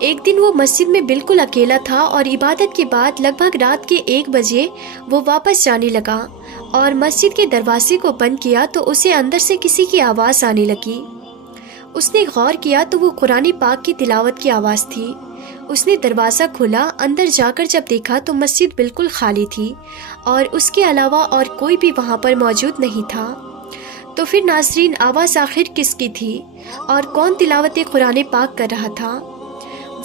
ایک دن وہ مسجد میں بالکل اکیلا تھا اور عبادت کے بعد لگ بھگ رات کے 1 بجے وہ واپس جانے لگا اور مسجد کے دروازے کو بند کیا تو اسے اندر سے کسی کی آواز آنے لگی۔ اس نے غور کیا تو وہ قرآن پاک کی تلاوت کی آواز تھی۔ اس نے دروازہ کھولا، اندر جا کر جب دیکھا تو مسجد بالکل خالی تھی اور اس کے علاوہ اور کوئی بھی وہاں پر موجود نہیں تھا۔ تو پھر ناظرین، آواز آخر کس کی تھی اور کون تلاوت قرآن پاک کر رہا تھا؟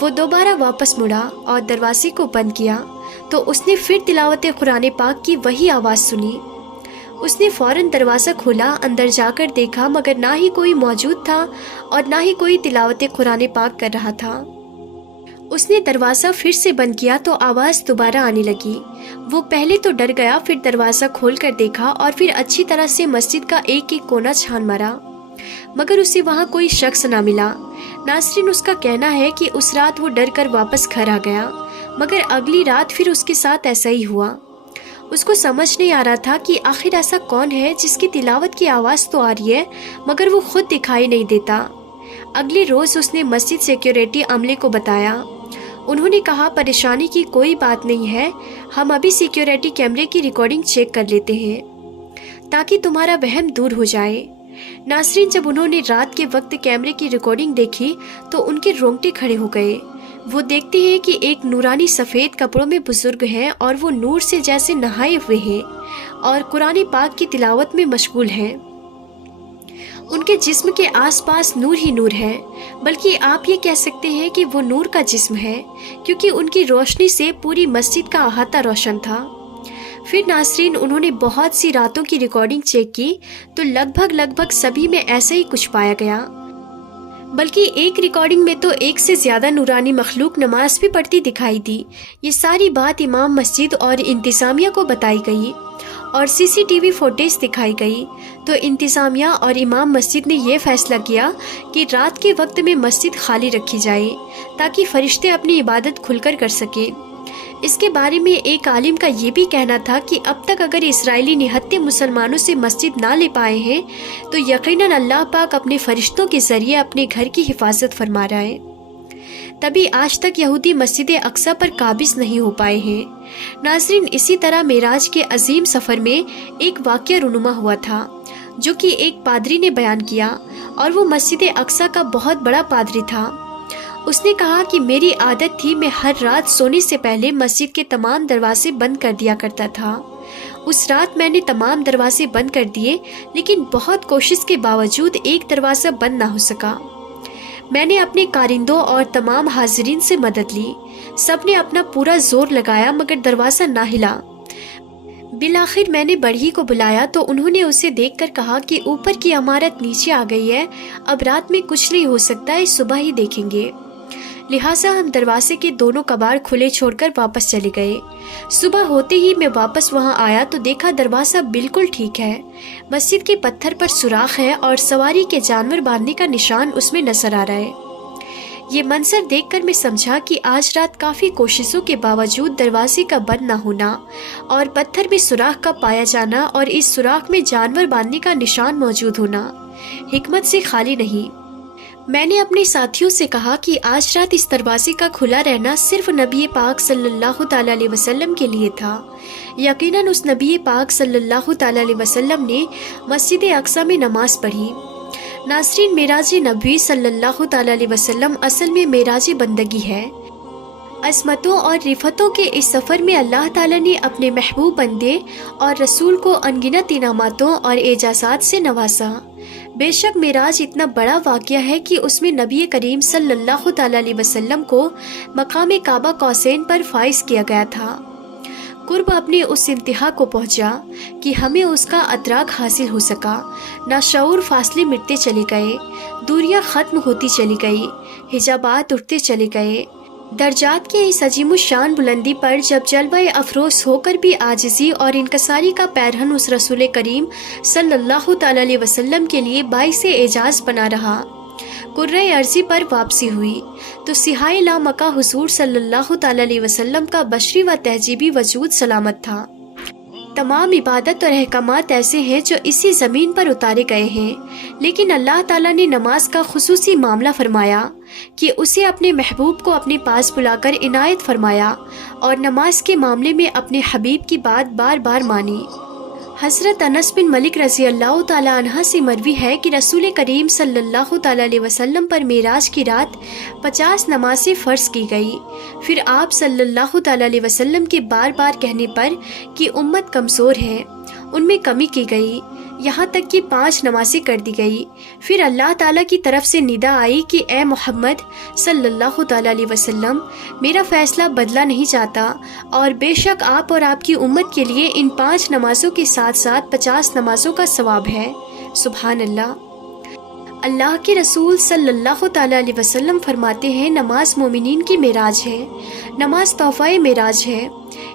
وہ دوبارہ واپس مڑا اور دروازے کو بند کیا تو اس نے پھر تلاوت قرآن پاک کی وہی آواز سنی۔ اس نے فوراً دروازہ کھولا، اندر جا کر دیکھا مگر نہ ہی کوئی موجود تھا اور نہ ہی کوئی تلاوت قرآن پاک کر رہا تھا۔ اس نے دروازہ پھر سے بند کیا تو آواز دوبارہ آنے لگی۔ وہ پہلے تو ڈر گیا، پھر دروازہ کھول کر دیکھا اور پھر اچھی طرح سے مسجد کا ایک ایک کونا چھان مارا مگر اسے وہاں کوئی شخص نہ ملا۔ ناظرین، اس کا کہنا ہے کہ اس رات وہ ڈر کر واپس گھر آ گیا مگر اگلی رات پھر اس کے ساتھ ایسا ہی ہوا۔ اس کو سمجھ نہیں آ رہا تھا کہ آخر ایسا کون ہے جس کی تلاوت کی آواز تو آ رہی ہے مگر وہ خود دکھائی نہیں دیتا۔ اگلے روز اس نے مسجد سیکیورٹی عملے کو بتایا۔ انہوں نے کہا پریشانی کی کوئی بات نہیں ہے، ہم ابھی سیکیورٹی کیمرے کی ریکارڈنگ چیک کر لیتے ہیں تاکہ تمہارا وہم دور ہو جائے۔ ناظرین، جب انہوں نے رات کے وقت کیمرے کی ریکارڈنگ دیکھی تو ان کے رونگٹے کھڑے ہو گئے۔ وہ دیکھتے ہیں کہ ایک نورانی سفید کپڑوں میں بزرگ ہیں اور وہ نور سے جیسے نہائے ہوئے ہیں اور قرآن پاک کی تلاوت میں مشغول ہیں۔ ان کے جسم کے آس پاس نور ہی نور ہے، بلکہ آپ یہ کہہ سکتے ہیں کہ وہ نور کا جسم ہے کیونکہ ان کی روشنی سے پوری مسجد کا احاطہ روشن تھا۔ پھر ناظرین، انہوں نے بہت سی راتوں کی ریکارڈنگ چیک کی تو لگ بھگ سبھی میں ایسا ہی کچھ پایا گیا، بلکہ ایک ریکارڈنگ میں تو ایک سے زیادہ نورانی مخلوق نماز بھی پڑھتی دکھائی دی۔ یہ ساری بات امام مسجد اور انتظامیہ کو بتائی گئی اور CCTV فوٹیج دکھائی گئی تو انتظامیہ اور امام مسجد نے یہ فیصلہ کیا کہ رات کے وقت میں مسجد خالی رکھی جائے تاکہ فرشتے اپنی عبادت کھل کر کر سکیں۔ اس کے بارے میں ایک عالم کا یہ بھی کہنا تھا کہ اب تک اگر اسرائیلی نہتے مسلمانوں سے مسجد نہ لے پائے ہیں تو یقیناً اللہ پاک اپنے فرشتوں کے ذریعے اپنے گھر کی حفاظت فرما رہا ہے، تبھی آج تک یہودی مسجد اقصی پر قابض نہیں ہو پائے ہیں۔ ناظرین، اسی طرح معراج کے عظیم سفر میں ایک واقعہ رونما ہوا تھا جو کہ ایک پادری نے بیان کیا اور وہ مسجد اقصی کا بہت بڑا پادری تھا۔ اس نے کہا کہ میری عادت تھی میں ہر رات سونے سے پہلے مسجد کے تمام دروازے بند کر دیا کرتا تھا۔ اس رات میں نے تمام دروازے بند کر دیے لیکن بہت کوشش کے باوجود ایک دروازہ بند نہ ہو سکا۔ میں نے اپنے کارندوں اور تمام حاضرین سے مدد لی، سب نے اپنا پورا زور لگایا مگر دروازہ نہ ہلا۔ بالآخر میں نے بڑھئی کو بلایا تو انہوں نے اسے دیکھ کر کہا کہ اوپر کی عمارت نیچے آ گئی ہے، اب رات میں کچھ نہیں ہو سکتا ہے، صبح ہی دیکھیں گے۔ لہٰذا ہم دروازے کے دونوں کباڑ کھلے چھوڑ کر واپس چلے گئے۔ صبح ہوتے ہی میں واپس وہاں آیا تو دیکھا دروازہ بالکل ٹھیک ہے، مسجد کے پتھر پر سوراخ ہے اور سواری کے جانور باندھنے کا نشان اس میں نظر آ رہا ہے۔ یہ منظر دیکھ کر میں سمجھا کہ آج رات کافی کوششوں کے باوجود دروازے کا بند نہ ہونا اور پتھر میں سوراخ کا پایا جانا اور اس سوراخ میں جانور باندھنے کا نشان موجود ہونا حکمت سے خالی نہیں۔ میں نے اپنے ساتھیوں سے کہا کہ آج رات اس دروازے کا کھلا رہنا صرف نبی پاک صلی اللہ تعالیٰ علیہ وسلم کے لیے تھا۔ یقیناً اس نبی پاک صلی اللہ تعالیٰ علیہ وسلم نے مسجد اقصی میں نماز پڑھی۔ ناظرین، معراج نبوی صلی اللہ تعالیٰ علیہ وسلم اصل میں معراج بندگی ہے۔ عظمتوں اور رفتوں کے اس سفر میں اللہ تعالیٰ نے اپنے محبوب بندے اور رسول کو انگنت انعاماتوں اور اعجازات سے نوازا۔ بے شک معراج اتنا بڑا واقعہ ہے کہ اس میں نبی کریم صلی اللہ تعالیٰ علیہ وسلم کو مقام کعبہ قوسین پر فائز کیا گیا تھا۔ قرب اپنے اس انتہا کو پہنچا کہ ہمیں اس کا ادراک حاصل ہو سکا، ناشعور فاصلے مٹتے چلے گئے، دوریاں ختم ہوتی چلی گئی، حجابات اٹھتے چلے گئے۔ درجات کے اس عظیم الشان بلندی پر جب جلوہ افروز ہو کر بھی عاجزی اور انکساری کا پیرہن اس رسول کریم صلی اللہ تعالیٰ علیہ وسلم کے لیے باعث اعجاز بنا رہا، کرۂ ارضی پر واپسی ہوئی تو سیاہ لامکہ حضور صلی اللہ تعالیٰ علیہ وسلم کا بشری و تہذیبی وجود سلامت تھا۔ تمام عبادت اور احکامات ایسے ہیں جو اسی زمین پر اتارے گئے ہیں، لیکن اللہ تعالیٰ نے نماز کا خصوصی معاملہ فرمایا کہ اسے اپنے محبوب کو اپنے پاس بلا کر عنایت فرمایا اور نماز کے معاملے میں اپنے حبیب کی بات بار بار مانی۔ حضرت انس بن مالک رضی اللہ تعالی عنہ سے مروی ہے کہ رسول کریم صلی اللہ تعالی علیہ وسلم پر معراج کی رات 50 نمازیں فرض کی گئی۔ پھر آپ صلی اللہ تعالی علیہ وسلم کے بار بار کہنے پر کہ امت کمزور ہے، ان میں کمی کی گئی، یہاں تک کہ 5 نمازیں کر دی گئی۔ پھر اللہ تعالیٰ کی طرف سے ندا آئی کہ اے محمد صلی اللہ تعالیٰ علیہ وسلم، میرا فیصلہ بدلا نہیں جاتا، اور بے شک آپ اور آپ کی امت کے لیے ان 5 نمازوں کے ساتھ ساتھ 50 نمازوں کا ثواب ہے۔ سبحان اللہ۔ اللہ کے رسول صلی اللہ تعالیٰ علیہ وسلم فرماتے ہیں، نماز مومنین کی معراج ہے، نماز تحفہ معراج ہے۔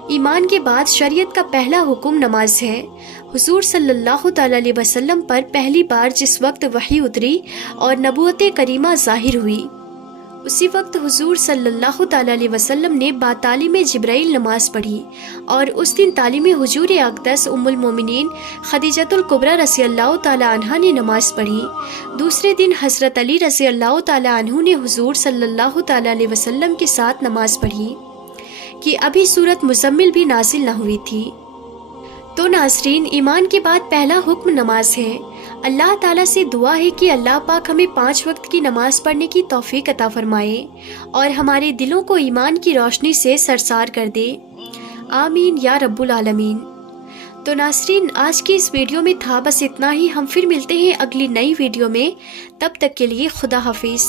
ایمان کے بعد شریعت کا پہلا حکم نماز ہے۔ حضور صلی اللہ تعالیٰ علیہ وسلم پر پہلی بار جس وقت وحی اتری اور نبوت کریمہ ظاہر ہوئی، اسی وقت حضور صلی اللہ تعالیٰ علیہ وسلم نے باتعلیم جبرائیل نماز پڑھی، اور اس دن تعلیم حضور اقدس ام المومنین خدیجۃ الکبریٰ رضی اللہ تعالیٰ عنہا نے نماز پڑھی۔ دوسرے دن حضرت علی رضی اللہ تعالیٰ عنہ نے حضور صلی اللہ تعالیٰ علیہ وسلم کے ساتھ نماز پڑھی کہ ابھی سورت مزمل بھی نازل نہ ہوئی تھی۔ تو ناظرین، ایمان کے بعد پہلا حکم نماز ہے۔ اللہ تعالیٰ سے دعا ہے کہ اللہ پاک ہمیں 5 وقت کی نماز پڑھنے کی توفیق عطا فرمائے اور ہمارے دلوں کو ایمان کی روشنی سے سرشار کر دے، آمین یا رب العالمین۔ تو ناظرین، آج کی اس ویڈیو میں تھا بس اتنا ہی۔ ہم پھر ملتے ہیں اگلی نئی ویڈیو میں، تب تک کے لیے خدا حافظ۔